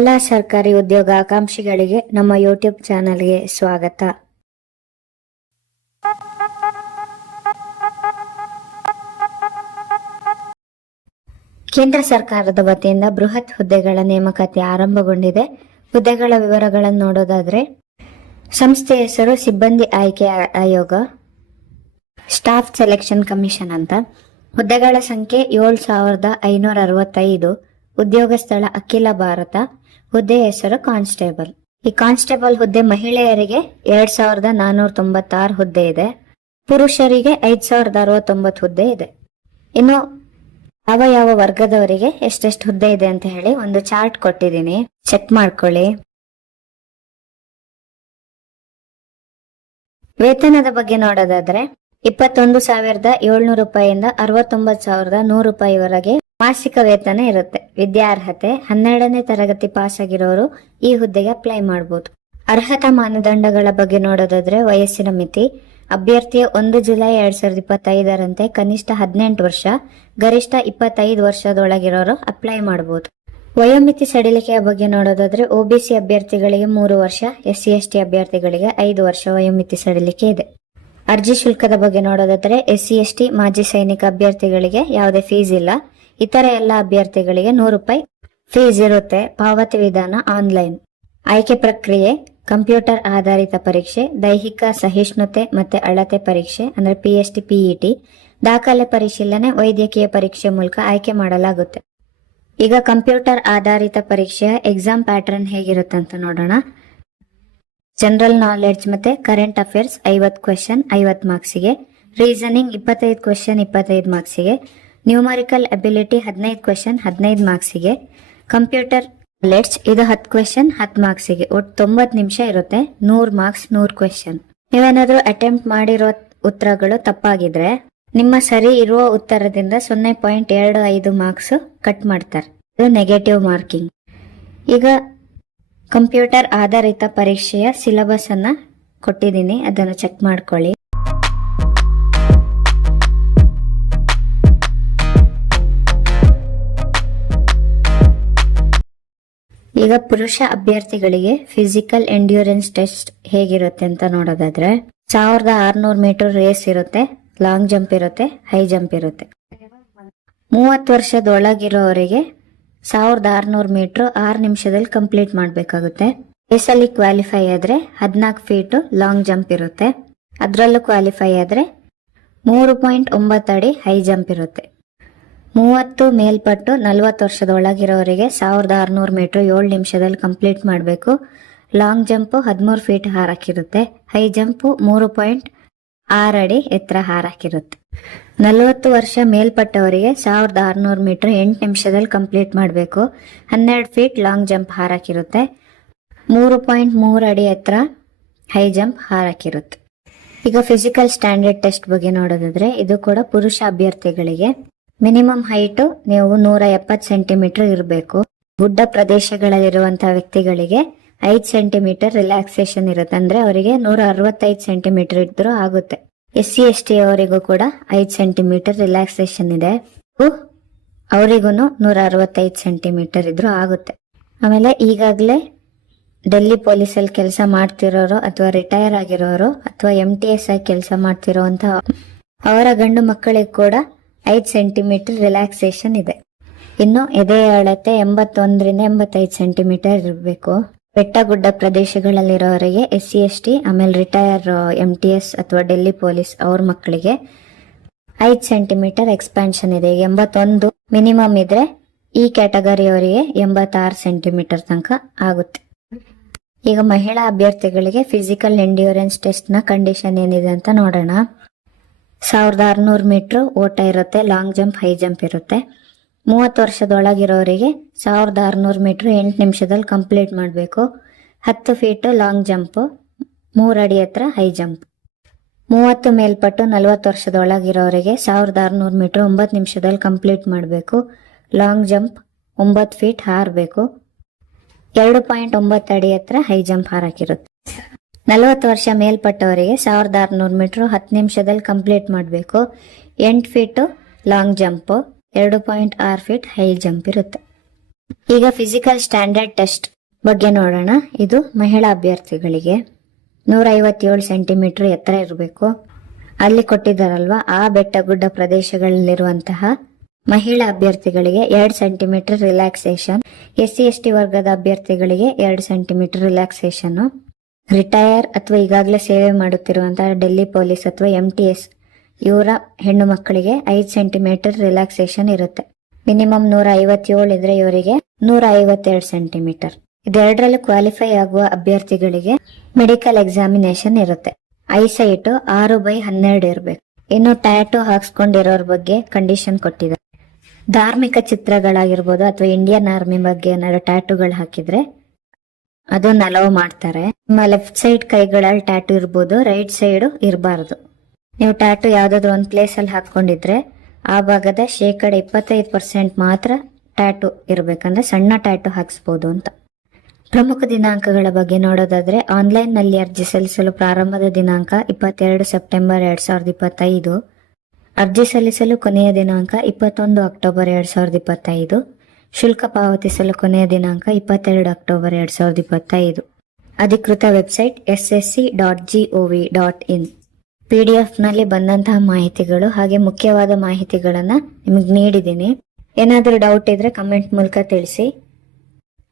ಎಲ್ಲ ಸರ್ಕಾರಿ ಉದ್ಯೋಗ ಆಕಾಂಕ್ಷಿಗಳಿಗೆ ನಮ್ಮ ಯೂಟ್ಯೂಬ್ ಚಾನೆಲ್ಗೆ ಸ್ವಾಗತ. ಕೇಂದ್ರ ಸರ್ಕಾರದ ವತಿಯಿಂದ ಬೃಹತ್ ಹುದ್ದೆಗಳ ನೇಮಕಾತಿ ಆರಂಭಗೊಂಡಿದೆ. ಹುದ್ದೆಗಳ ವಿವರಗಳನ್ನು ನೋಡೋದಾದ್ರೆ, ಸಂಸ್ಥೆ ಹೆಸರು ಸಿಬ್ಬಂದಿ ಆಯ್ಕೆ ಆಯೋಗ, ಸ್ಟಾಫ್ ಸೆಲೆಕ್ಷನ್ ಕಮಿಷನ್ ಅಂತ. ಹುದ್ದೆಗಳ ಸಂಖ್ಯೆ ಏಳು ಸಾವಿರದ ಐನೂರ ಅರವತ್ತೈದು. ಉದ್ಯೋಗ ಸ್ಥಳ ಅಖಿಲ ಭಾರತ ಹುದ್ದೆ ಹೆಸರು ಕಾನ್ಸ್ಟೇಬಲ್. ಈ ಕಾನ್ಸ್ಟೇಬಲ್ ಹುದ್ದೆ ಮಹಿಳೆಯರಿಗೆ ಎರಡ್ ಸಾವಿರದ ನಾನೂರ ತೊಂಬತ್ತಾರು ಹುದ್ದೆ ಇದೆ. ಪುರುಷರಿಗೆ ಐದ್ ಸಾವಿರದ ಅರವತ್ತೊಂಬತ್ತು ಹುದ್ದೆ ಇದೆ. ಇನ್ನು ಯಾವ ಯಾವ ವರ್ಗದವರಿಗೆ ಎಷ್ಟೆಷ್ಟು ಹುದ್ದೆ ಇದೆ ಅಂತ ಹೇಳಿ ಒಂದು ಚಾರ್ಟ್ ಕೊಟ್ಟಿದ್ದೀನಿ. ಚೆಕ್ ಮಾಡ್ಕೊಳ್ಳಿ. ವೇತನದ ಬಗ್ಗೆ ನೋಡೋದಾದ್ರೆ ಇಪ್ಪತ್ತೊಂದು ಸಾವಿರದ ಏಳ್ನೂರು ರೂಪಾಯಿಯಿಂದ ಅರವತ್ತೊಂಬತ್ತು ಸಾವಿರದ ನೂರು ರೂಪಾಯಿವರೆಗೆ ಮಾಸಿಕ ವೇತನ ಇರುತ್ತೆ. ವಿದ್ಯಾರ್ಹತೆ, ಹನ್ನೆರಡನೇ ತರಗತಿ ಪಾಸ್ ಆಗಿರೋರು ಈ ಹುದ್ದೆಗೆ ಅಪ್ಲೈ ಮಾಡಬಹುದು ಅರ್ಹತಾ ಮಾನದಂಡಗಳ ಬಗ್ಗೆ ನೋಡೋದಾದ್ರೆ ವಯಸ್ಸಿನ ಮಿತಿ, ಅಭ್ಯರ್ಥಿಯ ಒಂದು ಜುಲೈ ಎರಡ್ ಸಾವಿರದ ಇಪ್ಪತ್ತೈದರಂತೆ ಕನಿಷ್ಠ ಹದಿನೆಂಟು ವರ್ಷ, ಗರಿಷ್ಠ ಇಪ್ಪತ್ತೈದು ವರ್ಷದೊಳಗಿರೋರು ಅಪ್ಲೈ ಮಾಡಬಹುದು ವಯೋಮಿತಿ ಸಡಿಲಿಕೆಯ ಬಗ್ಗೆ ನೋಡೋದಾದ್ರೆ ಒಬಿಸಿ ಅಭ್ಯರ್ಥಿಗಳಿಗೆ ಮೂರು ವರ್ಷ, ಎಸ್ ಸಿ ಎಸ್ ಟಿ ಅಭ್ಯರ್ಥಿಗಳಿಗೆ ಐದು ವರ್ಷ ವಯೋಮಿತಿ ಸಡಿಲಿಕೆ ಇದೆ. ಅರ್ಜಿ ಶುಲ್ಕದ ಬಗ್ಗೆ ನೋಡೋದಾದ್ರೆ ಎಸ್ ಸಿ ಎಸ್ ಟಿ ಮಾಜಿ ಸೈನಿಕ ಅಭ್ಯರ್ಥಿಗಳಿಗೆ ಯಾವುದೇ ಫೀಸ್ ಇಲ್ಲ. ಇತರ ಎಲ್ಲ ಅಭ್ಯರ್ಥಿಗಳಿಗೆ ನೂರು ರೂಪಾಯಿ ಫೀಸ್ ಇರುತ್ತೆ ಪಾವತಿ ವಿಧಾನ ಆನ್ಲೈನ್ ಆಯ್ಕೆ ಪ್ರಕ್ರಿಯೆ, ಕಂಪ್ಯೂಟರ್ ಆಧಾರಿತ ಪರೀಕ್ಷೆ, ದೈಹಿಕ ಸಹಿಷ್ಣುತೆ ಮತ್ತೆ ಅಳತೆ ಪರೀಕ್ಷೆ, ಅಂದ್ರೆ ಪಿ ಎಸ್ ಟಿ ಪಿಇಟಿ ದಾಖಲೆ ಪರಿಶೀಲನೆ, ವೈದ್ಯಕೀಯ ಪರೀಕ್ಷೆ ಮೂಲಕ ಆಯ್ಕೆ ಮಾಡಲಾಗುತ್ತೆ. ಈಗ ಕಂಪ್ಯೂಟರ್ ಆಧಾರಿತ ಪರೀಕ್ಷೆಯ ಎಕ್ಸಾಮ್ ಪ್ಯಾಟರ್ನ್ ಹೇಗಿರುತ್ತೆ ಅಂತ ನೋಡೋಣ. ಜನರಲ್ ನಾಲೆಡ್ಜ್ ಮತ್ತೆ ಕರೆಂಟ್ ಅಫೇರ್ಸ್ ಐವತ್ತು ಕ್ವೆಶನ್ ಐವತ್ತು ಮಾರ್ಕ್ಸಿಗೆ ರೀಸನಿಂಗ್ ಇಪ್ಪತ್ತೈದು ಕ್ವೆಶನ್ ಇಪ್ಪತ್ತೈದು ಮಾರ್ಕ್ಸಿಗೆ ನ್ಯೂಮರಿಕಲ್ ಅಬಿಲಿಟಿ ಹದಿನೈದು ಕ್ವೆಶನ್ ಹದಿನೈದು ಮಾರ್ಕ್ಸಿಗೆ ಕಂಪ್ಯೂಟರ್ ಲೆಟ್ಸ್ ಇದು ಹತ್ತು ಕ್ವೆಶನ್ ಹತ್ತು ಮಾರ್ಕ್ಸಿಗೆ ಒಟ್ಟು ತೊಂಬತ್ತು ನಿಮಿಷ ಇರುತ್ತೆ. ನೂರು ಮಾರ್ಕ್ಸ್ ನೂರು ಕ್ವೆಶನ್ ನೀವೇನಾದರೂ ಅಟೆಂಪ್ಟ್ ಮಾಡಿರೋ ಉತ್ತರಗಳು ತಪ್ಪಾಗಿದ್ರೆ, ನಿಮ್ಮ ಸರಿ ಇರುವ ಉತ್ತರದಿಂದ ಸೊನ್ನೆ ಪಾಯಿಂಟ್ ಎರಡು ಐದು ಮಾರ್ಕ್ಸ್ ಕಟ್ ಮಾಡ್ತಾರೆ. ಇದು ನೆಗೆಟಿವ್ ಮಾರ್ಕಿಂಗ್ ಈಗ ಕಂಪ್ಯೂಟರ್ ಆಧಾರಿತ ಪರೀಕ್ಷೆಯ ಸಿಲೆಬಸ್ ಅನ್ನ ಕೊಟ್ಟಿದ್ದೀನಿ. ಅದನ್ನು ಚೆಕ್ ಮಾಡ್ಕೊಳ್ಳಿ. ಈಗ ಪುರುಷ ಅಭ್ಯರ್ಥಿಗಳಿಗೆ ಫಿಸಿಕಲ್ ಎಂಡ್ಯೂರೆನ್ಸ್ ಟೆಸ್ಟ್ ಹೇಗಿರುತ್ತೆ ಅಂತ ನೋಡೋದಾದ್ರೆ ಸಾವಿರದ ಆರ್ನೂರು ಮೀಟರ್ ರೇಸ್ ಇರುತ್ತೆ ಲಾಂಗ್ ಜಂಪ್ ಇರುತ್ತೆ ಹೈ ಜಂಪ್ ಇರುತ್ತೆ. ಮೂವತ್ತು ವರ್ಷದೊಳಗಿರೋವರಿಗೆ ಸಾವಿರದ ಆರ್ನೂರು ಮೀಟರ್ ಆರು ನಿಮಿಷದಲ್ಲಿ ಕಂಪ್ಲೀಟ್ ಮಾಡಬೇಕಾಗುತ್ತೆ. ರೇಸಲ್ಲಿ ಕ್ವಾಲಿಫೈ ಆದರೆ ಹದಿನಾಲ್ಕು ಫೀಟು ಲಾಂಗ್ ಜಂಪ್ ಇರುತ್ತೆ. ಅದರಲ್ಲೂ ಕ್ವಾಲಿಫೈ ಆದರೆ ಮೂರು ಪಾಯಿಂಟ್ ಒಂಬತ್ತು ಅಡಿ ಹೈ ಜಂಪ್ ಇರುತ್ತೆ. ಮೂವತ್ತು ಮೇಲ್ಪಟ್ಟು ನಲವತ್ತು ವರ್ಷದ ಒಳಗಿರೋರಿಗೆ ಸಾವಿರದ ಆರುನೂರು ಮೀಟರ್ ಏಳು ನಿಮಿಷದಲ್ಲಿ ಕಂಪ್ಲೀಟ್ ಮಾಡಬೇಕು. ಲಾಂಗ್ ಜಂಪ್ ಹದಿಮೂರು ಫೀಟ್ ಹಾರಾಕಿರುತ್ತೆ ಹೈ ಜಂಪು ಮೂರು ಪಾಯಿಂಟ್ ಆರು ಅಡಿ ಎತ್ತರ ಹಾರಾಕಿರುತ್ತೆ ನಲವತ್ತು ವರ್ಷ ಮೇಲ್ಪಟ್ಟವರಿಗೆ ಸಾವಿರದ ಆರುನೂರು ಮೀಟರ್ ಎಂಟು ನಿಮಿಷದಲ್ಲಿ ಕಂಪ್ಲೀಟ್ ಮಾಡಬೇಕು. ಹನ್ನೆರಡು ಫೀಟ್ ಲಾಂಗ್ ಜಂಪ್ ಹಾರಾಕಿರುತ್ತೆ ಮೂರು ಪಾಯಿಂಟ್ ಮೂರು ಅಡಿ ಎತ್ತರ ಹೈ ಜಂಪ್ ಹಾರಾಕಿರುತ್ತೆ ಈಗ ಫಿಸಿಕಲ್ ಸ್ಟ್ಯಾಂಡರ್ಡ್ ಟೆಸ್ಟ್ ಬಗ್ಗೆ ನೋಡೋದಾದ್ರೆ ಇದು ಕೂಡ ಪುರುಷ ಅಭ್ಯರ್ಥಿಗಳಿಗೆ ಮಿನಿಮಮ್ ಹೈಟ್ ನೀವು ನೂರ ಎಪ್ಪತ್ತು ಸೆಂಟಿಮೀಟರ್ ಇರಬೇಕು. ಗುಡ್ಡ ಪ್ರದೇಶಗಳಲ್ಲಿರುವಂತಹ ವ್ಯಕ್ತಿಗಳಿಗೆ ಐದು ಸೆಂಟಿಮೀಟರ್ ರಿಲ್ಯಾಕ್ಸೇಷನ್ ಇರುತ್ತೆ. ಅಂದ್ರೆ ಅವರಿಗೆ ನೂರ ಅರವತ್ತೈದು ಸೆಂಟಿಮೀಟರ್ ಇದ್ರೂ ಆಗುತ್ತೆ. ಎಸ್ ಸಿ ಎಸ್ ಟಿ ಅವರಿಗೂ ಕೂಡ ಐದು ಸೆಂಟಿಮೀಟರ್ ರಿಲ್ಯಾಕ್ಸೇಷನ್ ಇದೆ. ಅವರಿಗೂ ನೂರ ಅರವತ್ತೈದು ಸೆಂಟಿಮೀಟರ್ ಇದ್ರೂ ಆಗುತ್ತೆ. ಆಮೇಲೆ ಈಗಾಗಲೇ ಡೆಲ್ಲಿ ಪೊಲೀಸಲ್ಲಿ ಕೆಲಸ ಮಾಡ್ತಿರೋರು ಅಥವಾ ರಿಟೈರ್ ಆಗಿರೋರು ಅಥವಾ ಎಂ ಟಿ ಎಸ್ ಆಗಿ ಕೆಲಸ ಮಾಡ್ತಿರೋಂತ ಅವರ ಗಂಡು ಮಕ್ಕಳಿಗೆ ಕೂಡ ಐದು ಸೆಂಟಿಮೀಟರ್ ರಿಲ್ಯಾಕ್ಸೇಷನ್ ಇದೆ. ಇನ್ನು ಎದೆಯ ಅಳತೆ ಎಂಬತ್ತೊಂದರಿಂದ ಎಂಬತ್ತೈದು ಸೆಂಟಿಮೀಟರ್ ಇರಬೇಕು. ಬೆಟ್ಟ ಗುಡ್ಡ ಪ್ರದೇಶಗಳಲ್ಲಿರೋರಿಗೆ ಎಸ್ ಸಿ ಎಸ್ ಟಿ ಆಮೇಲೆ ರಿಟೈರ್ ಎಂ ಟಿ ಎಸ್ ಅಥವಾ ಡೆಲ್ಲಿ ಪೊಲೀಸ್ ಅವ್ರ ಮಕ್ಕಳಿಗೆ ಐದು ಸೆಂಟಿಮೀಟರ್ ಎಕ್ಸ್ಪ್ಯಾನ್ಷನ್ ಇದೆ. ಈಗ ಎಂಬತ್ತೊಂದು ಮಿನಿಮಮ್ ಇದ್ರೆ ಈ ಕ್ಯಾಟಗರಿಯವರಿಗೆ ಎಂಬತ್ತಾರು ಸೆಂಟಿಮೀಟರ್ ತನಕ ಆಗುತ್ತೆ. ಈಗ ಮಹಿಳಾ ಅಭ್ಯರ್ಥಿಗಳಿಗೆ ಫಿಸಿಕಲ್ ಎಂಡ್ಯೂರೆನ್ಸ್ ಟೆಸ್ಟ್ನ ಕಂಡೀಷನ್ ಏನಿದೆ ಅಂತ ನೋಡೋಣ. ಸಾವಿರದ ಆರುನೂರು ಮೀಟರ್ ಓಟ ಇರುತ್ತೆ, ಲಾಂಗ್ ಜಂಪ್, ಹೈ ಜಂಪ್ ಇರುತ್ತೆ. ಮೂವತ್ತು ವರ್ಷದೊಳಗಿರೋರಿಗೆ ಸಾವಿರದ ಆರುನೂರು ಮೀಟರ್ ಎಂಟು ನಿಮಿಷದಲ್ಲಿ ಕಂಪ್ಲೀಟ್ ಮಾಡಬೇಕು. ಹತ್ತು ಫೀಟ್ ಲಾಂಗ್ ಜಂಪ್, ಮೂರು ಅಡಿ ಹತ್ರ ಹೈ ಜಂಪ್. ಮೂವತ್ತು ಮೇಲ್ಪಟ್ಟು ನಲವತ್ತು ವರ್ಷದೊಳಗಿರೋರಿಗೆ ಸಾವಿರದ ಆರುನೂರು ಮೀಟರ್ ಒಂಬತ್ತು ನಿಮಿಷದಲ್ಲಿ ಕಂಪ್ಲೀಟ್ ಮಾಡಬೇಕು. ಲಾಂಗ್ ಜಂಪ್, ಒಂಬತ್ತು ಫೀಟ್ ಹಾರಬೇಕು. ಎರಡು ಪಾಯಿಂಟ್ ಒಂಬತ್ತು ಅಡಿ ಹತ್ರ ಹೈ ಜಂಪ್ ಹಾರಾಕಿರುತ್ತೆ ನಲವತ್ತು ವರ್ಷ ಮೇಲ್ಪಟ್ಟವರಿಗೆ ಸಾವಿರದ ಆರುನೂರು ಮೀಟರ್ ಹತ್ತು ನಿಮಿಷದಲ್ಲಿ ಕಂಪ್ಲೀಟ್ ಮಾಡಬೇಕು. ಎಂಟು ಫೀಟು ಲಾಂಗ್ ಜಂಪ್, ಎರಡು ಪಾಯಿಂಟ್ ಆರು ಫೀಟ್ ಹೈ ಜಂಪ್ ಇರುತ್ತೆ. ಈಗ ಫಿಸಿಕಲ್ ಸ್ಟ್ಯಾಂಡರ್ಡ್ ಟೆಸ್ಟ್ ಬಗ್ಗೆ ನೋಡೋಣ. ಇದು ಮಹಿಳಾ ಅಭ್ಯರ್ಥಿಗಳಿಗೆ. ನೂರ ಐವತ್ತೇಳು ಸೆಂಟಿಮೀಟರ್ ಎತ್ತರ ಇರಬೇಕು. ಅಲ್ಲಿ ಕೊಟ್ಟಿದ್ದಾರಲ್ವಾ? ಆ ಬೆಟ್ಟ ಗುಡ್ಡ ಪ್ರದೇಶಗಳಲ್ಲಿರುವಂತಹ ಮಹಿಳಾ ಅಭ್ಯರ್ಥಿಗಳಿಗೆ ಎರಡು centimeter relaxation. S C S T ವರ್ಗದ ಅಭ್ಯರ್ಥಿಗಳಿಗೆ ಎರಡು ಸೆಂಟಿಮೀಟರ್ ರಿಲ್ಯಾಕ್ಸೇಷನ್ ರಿಟೈರ್ ಅಥವಾ ಈಗಾಗಲೇ ಸೇವೆ ಮಾಡುತ್ತಿರುವಂತಹ ಡೆಲ್ಲಿ ಪೊಲೀಸ್ ಅಥವಾ ಎಂ ಟಿ ಎಸ್, ಇವರ ಹೆಣ್ಣು ಮಕ್ಕಳಿಗೆ ಐದು ಸೆಂಟಿಮೀಟರ್ ರಿಲ್ಯಾಕ್ಸೇಷನ್ ಇರುತ್ತೆ. ಮಿನಿಮಮ್ ನೂರ ಐವತ್ತೇಳು ಇದ್ರೆ ಇವರಿಗೆ ನೂರ ಐವತ್ತೆರಡು ಸೆಂಟಿಮೀಟರ್. ಇದೆರಡರಲ್ಲೂ ಕ್ವಾಲಿಫೈ ಆಗುವ ಅಭ್ಯರ್ಥಿಗಳಿಗೆ ಮೆಡಿಕಲ್ ಎಕ್ಸಾಮಿನೇಷನ್ ಇರುತ್ತೆ. ಐಸೈಟ್ ಆರು ಬೈ ಹನ್ನೆರಡು ಇರಬೇಕು. ಇನ್ನು ಟ್ಯಾಟು ಹಾಕ್ಸ್ಕೊಂಡಿರೋರ್ ಬಗ್ಗೆ ಕಂಡೀಷನ್ ಕೊಟ್ಟಿದ್ದಾರೆ. ಧಾರ್ಮಿಕ ಚಿತ್ರಗಳಾಗಿರ್ಬೋದು ಅಥವಾ ಇಂಡಿಯನ್ ಆರ್ಮಿ ಬಗ್ಗೆ ಏನಾದ್ರು ಟ್ಯಾಟುಗಳು ಹಾಕಿದ್ರೆ ಅದನ್ನ ಅಲೋವ್ ಮಾಡ್ತಾರೆ. ನಿಮ್ಮ ಲೆಫ್ಟ್ ಸೈಡ್ ಕೈಗಳಲ್ಲಿ ಟ್ಯಾಟು ಇರ್ಬೋದು ರೈಟ್ ಸೈಡ್ ಇರಬಾರ್ದು. ನೀವು ಟ್ಯಾಟು ಯಾವ್ದಾದ್ರು ಒಂದು ಪ್ಲೇಸ್ ಅಲ್ಲಿ ಹಾಕೊಂಡಿದ್ರೆ ಆ ಭಾಗದ ಶೇಕಡ ಇಪ್ಪತ್ತೈದು ಪರ್ಸೆಂಟ್ ಮಾತ್ರ ಟ್ಯಾಟು ಇರಬೇಕಂದ್ರೆ ಸಣ್ಣ ಟ್ಯಾಟು ಹಾಕಿಸ್ಬೋದು ಅಂತ. ಪ್ರಮುಖ ದಿನಾಂಕಗಳ ಬಗ್ಗೆ ನೋಡೋದಾದ್ರೆ ಆನ್ಲೈನ್ನಲ್ಲಿ ಅರ್ಜಿ ಸಲ್ಲಿಸಲು ಪ್ರಾರಂಭದ ದಿನಾಂಕ ಇಪ್ಪತ್ತೆರಡು ಸೆಪ್ಟೆಂಬರ್ ಎರಡ್ ಸಾವಿರದ ಇಪ್ಪತ್ತೈದು. ಅರ್ಜಿ ಸಲ್ಲಿಸಲು ಕೊನೆಯ ದಿನಾಂಕ ಇಪ್ಪತ್ತೊಂದು ಅಕ್ಟೋಬರ್ ಎರಡ್ ಸಾವಿರದ ಇಪ್ಪತ್ತೈದು. ಶುಲ್ಕ ಪಾವತಿಸಲು ಕೊನೆಯ ದಿನಾಂಕ ಇಪ್ಪತ್ತೆರಡು ಅಕ್ಟೋಬರ್ ಎರಡ್ ಸಾವಿರದ ಇಪ್ಪತ್ತೈದು. ಅಧಿಕೃತ website S S C dot G O V dot in. P D ಎಫ್ನಲ್ಲಿ ಬಂದಂತಹ ಮಾಹಿತಿಗಳು ಹಾಗೆ ಮುಖ್ಯವಾದ ಮಾಹಿತಿಗಳನ್ನು ನಿಮಗೆ ನೀಡಿದ್ದೀನಿ. ಏನಾದರೂ ಡೌಟ್ ಇದ್ರೆ ಕಮೆಂಟ್ ಮೂಲಕ ತಿಳಿಸಿ.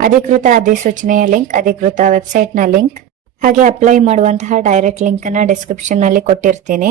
ಅಧಿಕೃತ ಅಧಿಸೂಚನೆಯ ಲಿಂಕ್ ಅಧಿಕೃತ ವೆಬ್ಸೈಟ್ನ ಲಿಂಕ್ ಹಾಗೆ ಅಪ್ಲೈ ಮಾಡುವಂತಹ ಡೈರೆಕ್ಟ್ ಲಿಂಕ್ ಅನ್ನ ಡಿಸ್ಕ್ರಿಪ್ಷನ್ನಲ್ಲಿ ಕೊಟ್ಟಿರ್ತೀನಿ.